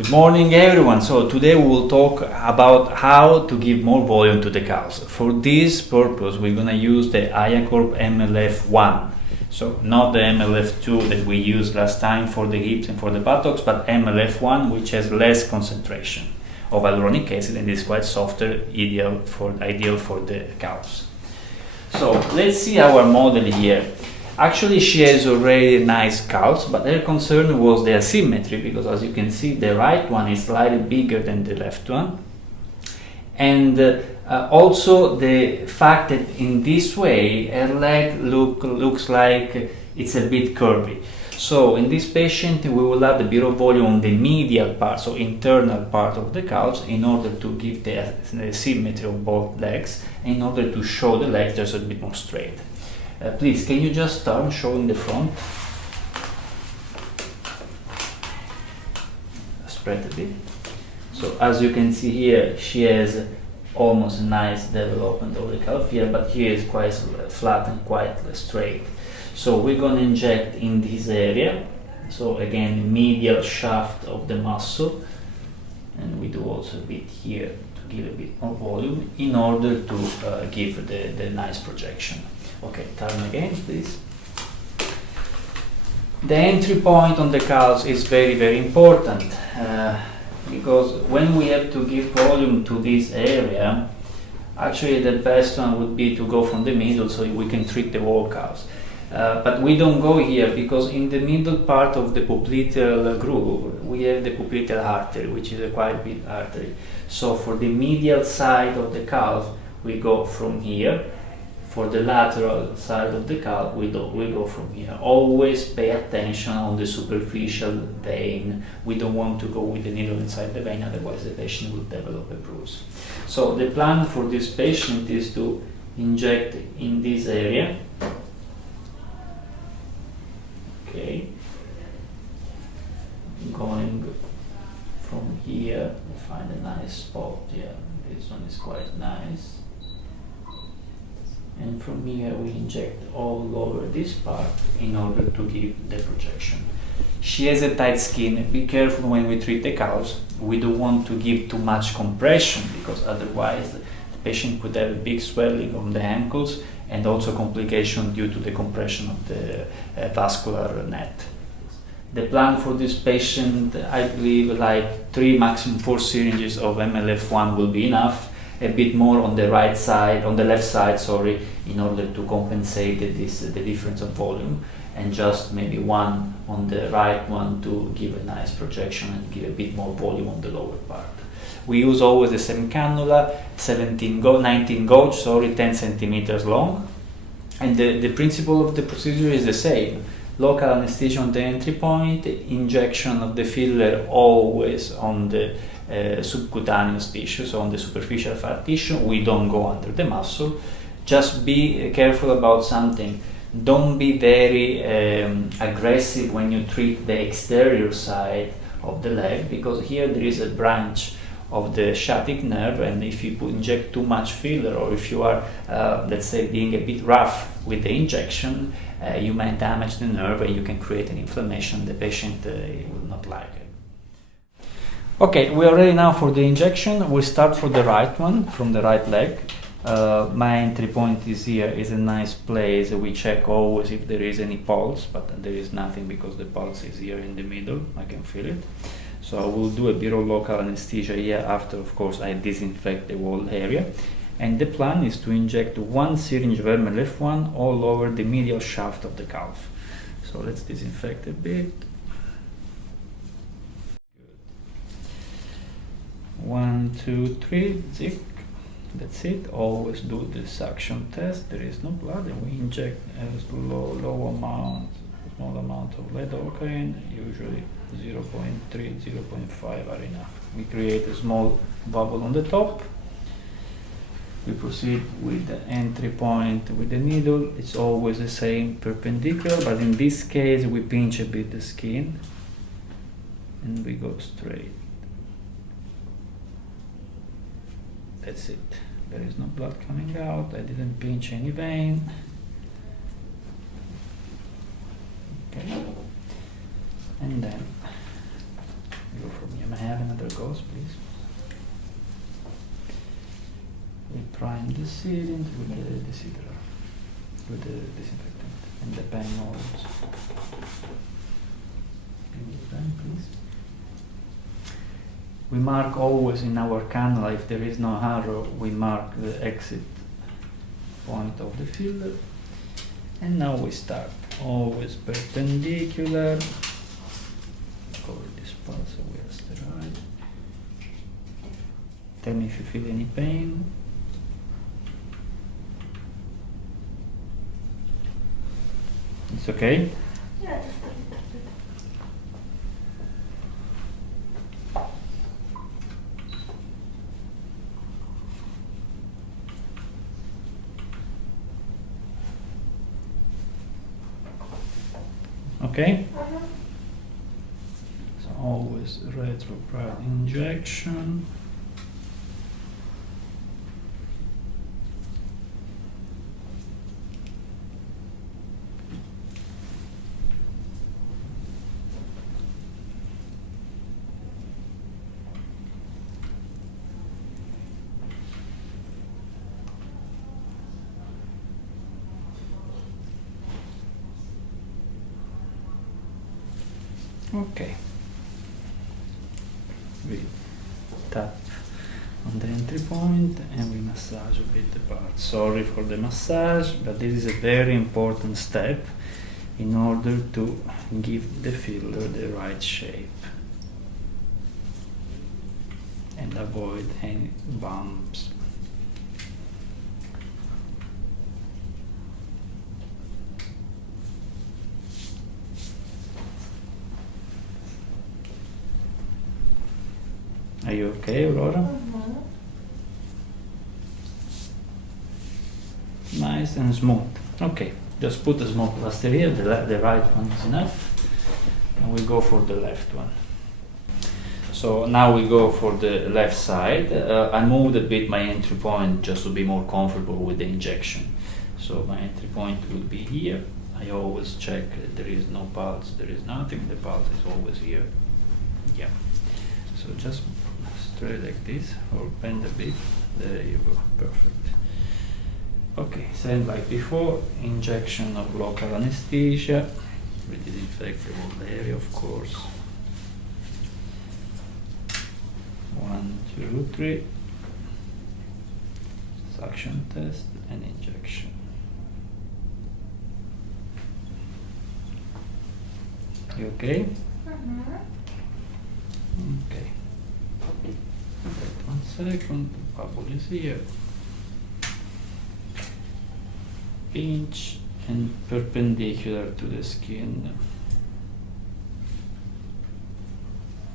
Good morning everyone. So today we will talk about how to give more volume to the calves. For this purpose we're going to use the Hyacorp MLF1. So not the MLF2 that we used last time for the hips and for the buttocks, but MLF1, which has less concentration of hyaluronic acid and is quite softer, ideal for the calves. So let's see our model here. Actually, she has already nice calves, but her concern was the asymmetry, because as you can see, the right one is slightly bigger than the left one. And also the fact that in this way, her leg looks like it's a bit curvy. So in this patient, we will add a bit of volume on the medial part, so internal part of the calves, in order to give the symmetry of both legs, in order to show the legs just a bit more straight. Please, can you just start showing the front? Spread a bit. So as you can see here, she has almost a nice development of the calf here, but here is quite flat and quite straight. So we're going to inject in this area. So again, medial shaft of the muscle, and we do also a bit here to give a bit more volume in order to give the nice projection. Okay, turn again, please. The entry point on the calves is very, very important because when we have to give volume to this area, actually the best one would be to go from the middle so we can treat the whole calves. But we don't go here because in the middle part of the popliteal groove we have the popliteal artery, which is a quite big artery. So for the medial side of the calf we go from here. For the lateral side of the calf, we go from here. Always pay attention on the superficial vein. We don't want to go with the needle inside the vein, otherwise the patient will develop a bruise. So the plan for this patient is to inject in this area. Okay. Going from here, we find a nice spot here. This one is quite nice. And from here we inject all over this part in order to give the projection. She has a tight skin. Be careful when we treat the calves. We don't want to give too much compression because otherwise the patient could have a big swelling on the ankles and also complication due to the compression of the vascular net. The plan for this patient, I believe like 3, maximum 4 syringes of MLF1 will be enough. A bit more on the right side, on the left side, sorry, in order to compensate the difference of volume, and just maybe one on the right one to give a nice projection and give a bit more volume on the lower part. We use always the same cannula, 19 gauge, 10 centimeters long, and the principle of the procedure is the same. Local anesthesia on the entry point, injection of the filler always on the subcutaneous tissue, so on the superficial fat tissue. We don't go under the muscle. Just be careful about something. Don't be very aggressive when you treat the exterior side of the leg, because here there is a branch of the sciatic nerve, and if you inject too much filler, or if you are let's say being a bit rough with the injection, you might damage the nerve and you can create an inflammation. The patient will not like it. Okay, we are ready now for the injection. We'll start for the right one, from the right leg. My entry point is here, is a nice place. We check always if there is any pulse, but there is nothing because the pulse is here in the middle. I can feel it. So I will do a bit of local anesthesia here after, of course, I disinfect the whole area. And the plan is to inject 1 syringe of MLF1 all over the medial shaft of the calf. So let's disinfect a bit. 1, 2, 3, zick. That's it. Always do the suction test. There is no blood, and we inject a small amount of lidocaine. Usually 0.3, 0.5 are enough. We create a small bubble on the top. We proceed with the entry point with the needle. It's always the same, perpendicular, but in this case we pinch a bit the skin and we go straight. That's it. There is no blood coming out. I didn't pinch any vein. Okay. And then go from here. gauze, please. We prime the syringe with the decidler, with the disinfectant, and the pen molds. Give me the pen, please. We mark always in our cannula, if there is no arrow, we mark the exit point of the filler. And now we start, always perpendicular. Cover this part so we are sterile. Tell me if you feel any pain. It's okay? Yeah, just a little bit. Okay? So always retrograde injection. Okay. We tap on the entry point and we massage a bit the part. Sorry for the massage, but this is a very important step in order to give the filler the right shape and avoid any bumps. Are you okay, Aurora? Nice and smooth. Okay, just put the small plaster here, the right one is enough. And we go for the left one. So now we go for the left side. I moved a bit my entry point just to be more comfortable with the injection. So my entry point will be here. I always check there is no pulse, there is nothing. The pulse is always here. Yeah. So just straight like this, or bend a bit. There you go, perfect. Okay, same like before, injection of local anesthesia. We disinfect the whole area, of course. 1, 2, 3. Suction test and injection. You okay? Okay. Wait 1 second, the bubble is here. Pinch and perpendicular to the skin.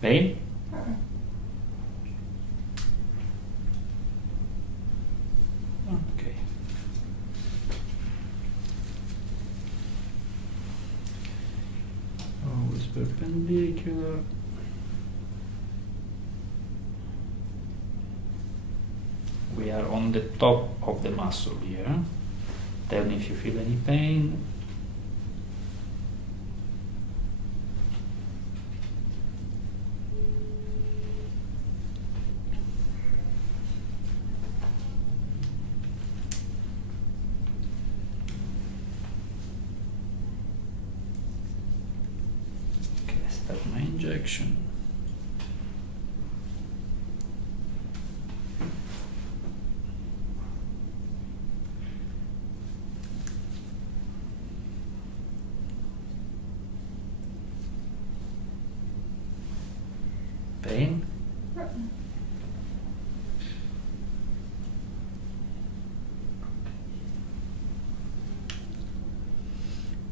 Pain? Okay. Always perpendicular. We are on the top of the muscle here. Tell me if you feel any pain. Okay, start my injection. Pain?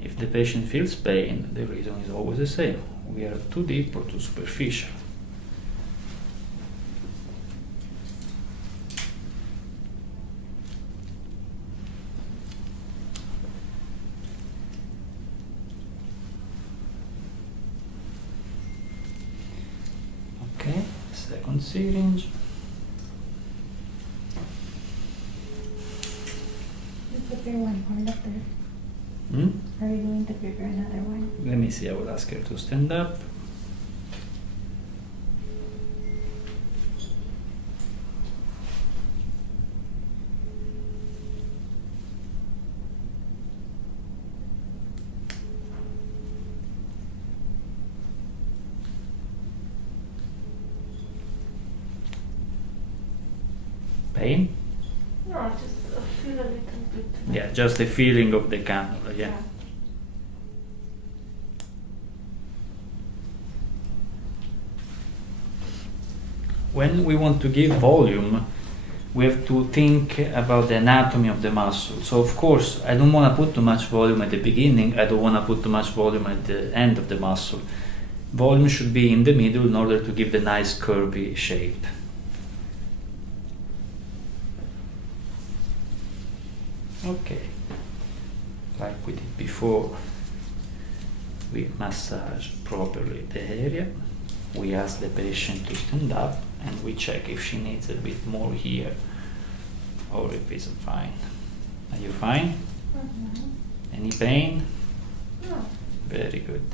If the patient feels pain, the reason is always the same. We are too deep or too superficial. Okay, second syringe. You prepare one more, doctor. Hmm? Are you going to prepare another one? Let me see, I will ask her to stand up. Pain? No, just feel a little bit. Yeah, just the feeling of the cannula, yeah. When we want to give volume, we have to think about the anatomy of the muscle. So of course, I don't want to put too much volume at the beginning, I don't want to put too much volume at the end of the muscle. Volume should be in the middle in order to give the nice curvy shape. Okay, like we did before, we massage properly the area. We ask the patient to stand up and we check if she needs a bit more here or if it's fine. Are you fine? Mm-hmm. Any pain? No. Very good.